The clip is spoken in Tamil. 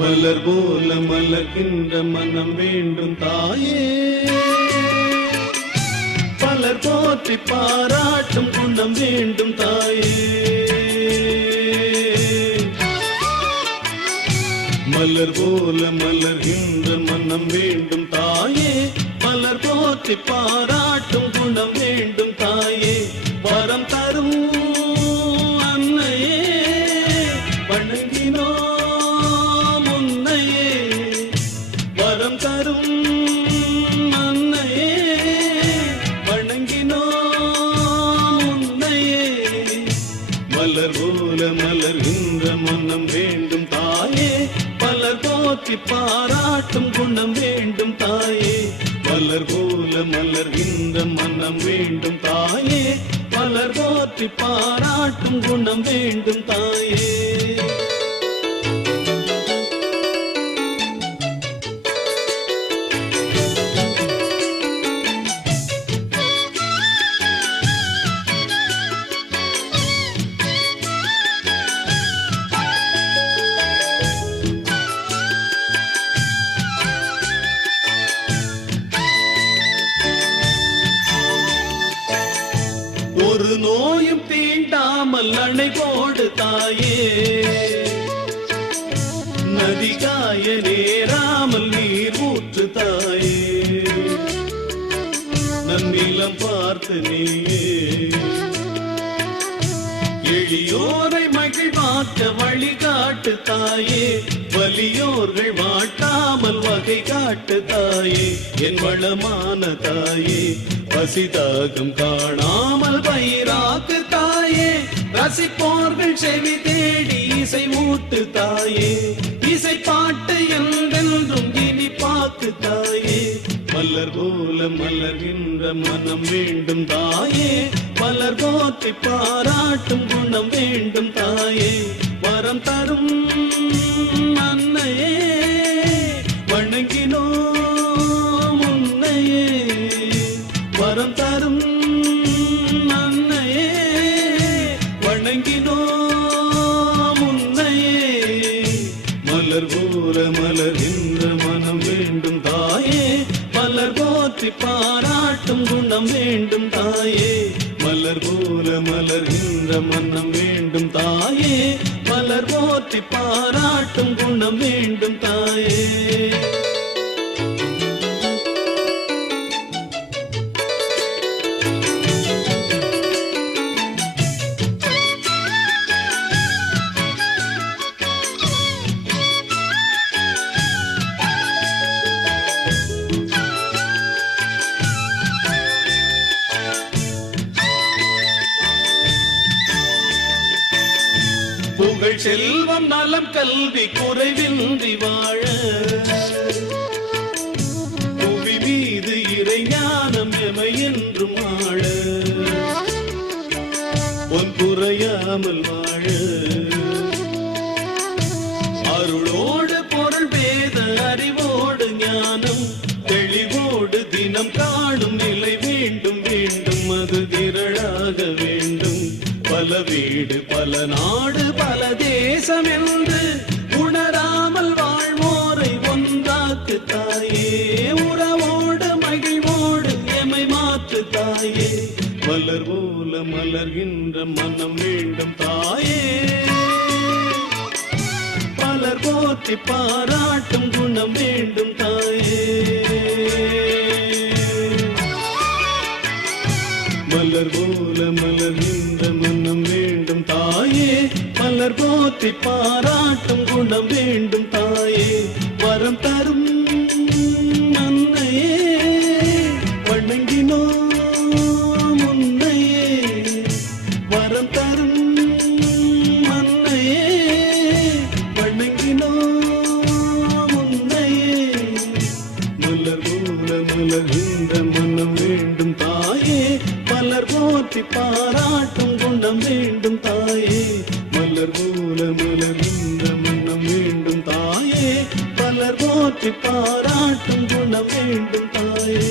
மலர் போல மலர்கின்ற மனம் வேண்டும் தாயே, பலர் போற்றி பாராட்டும் குணம் வேண்டும் தாயே. மலர் போல மலர்கின்ற மனம் வேண்டும் தாயே, மலர் போற்றி பாராட்டும் குணம் வேண்டும் தாயே. வரம் தரும் அன்னையே வணங்கினோம் உன்னையே, வரம் தரும் அன்னையே வணங்கினோம் உன்னையே. மலர் போல மலர்கின்ற மனம் வேண்டும் தாயே, மலர் போற்றி பாராட்டும் குணம் வேண்டும் தாயே. மலர் போல மலர்கின்ற மனம் வேண்டும் தாயே, மலர் போற்றி பாராட்டும் குணம் வேண்டும் தாயே. ஒரு நோயும் தீண்டாமல் அணை போடு தாயே, நதி காய நேராமல் நீர் ஊற்று தாயே. நன்னிலம் பார்த்து நீயே எளியோரை மகிழ்வாக்க வழிகாட்டு தாயே, வலியோர்கள் வாட்டாமல் வகை காட்டு தாயே. என் வளமான தாயே, பசிதாகம் காணாமல் பயிராக்கு தாயே, ரசிப்போர்கள் செவி தேடி இசை ஊட்டு தாயே. இசை பாட்டு என்றென்றும் இனி பாக்கு தாயே. மலர் போல மலர்கின்ற மனம் வேண்டும் தாயே, மலர் போற்றி பாராட்டும் குணம் வேண்டும் தாயே. வரம் தரும் அன்னையே வணங்கினோம் உன்னையே, வரம் தரும் அன்னையே வணங்கினோம் உன்னையே. மலர் போல மலர்கின்ற மனம் வேண்டும் தாயே, மலர் போற்றி பாராட்டும் குணம் வேண்டும் தாயே. மலர் போல மலர்கின்ற மனம் வேண்டும் தாயே, மலர் போற்றி பாராட்டும் குணம் வேண்டும் தாயே. புகழ் செல்வம் நலம் கல்வி குறைவின்றி வாழ, புவி மீது இறை ஞானம் எமை என்றும் ஆழ, பொன் குறையாமல் வாழ. அருளோடு பொருள் வேத அறிவோடு ஞானம் தெளிவோடு தினம் காணும் நிலை வேண்டும் வேண்டும், அது திரளாக வேண்டும். பல வீடு பல நாடு பல தேசம் என்று உணராமல் வாழ்வோரை ஒன்றாக்கு தாயே, உறவோடு மகிழ்வோடு எமை மாற்று தாயே. மலர் போல மலர்கின்ற மனம் வேண்டும் தாயே, மலர் போற்றி பாராட்டும் குணம் வேண்டும் தாயே. மலர் போல மலர்கின்ற மனம் வேண்டும் தாயே, மலர் போற்றி பாராட்டும் குணம் வேண்டும் தாயே. வரம் தரும் அன்னையே வணங்கினோம் உன்னையே, வரம் தரும் அன்னையே வணங்கினோம் உன்னையே. மலர் போல மலர்கின்ற மனம் வேண்டும் தாயே, மலர் போற்றி பாராட்டும் குணம் வேண்டும் தாயே. மலர் போல மலர்கின்ற மனம் வேண்டும் தாயே, மலர் போற்றி பாராட்டும் குணம் வேண்டும் தாயே.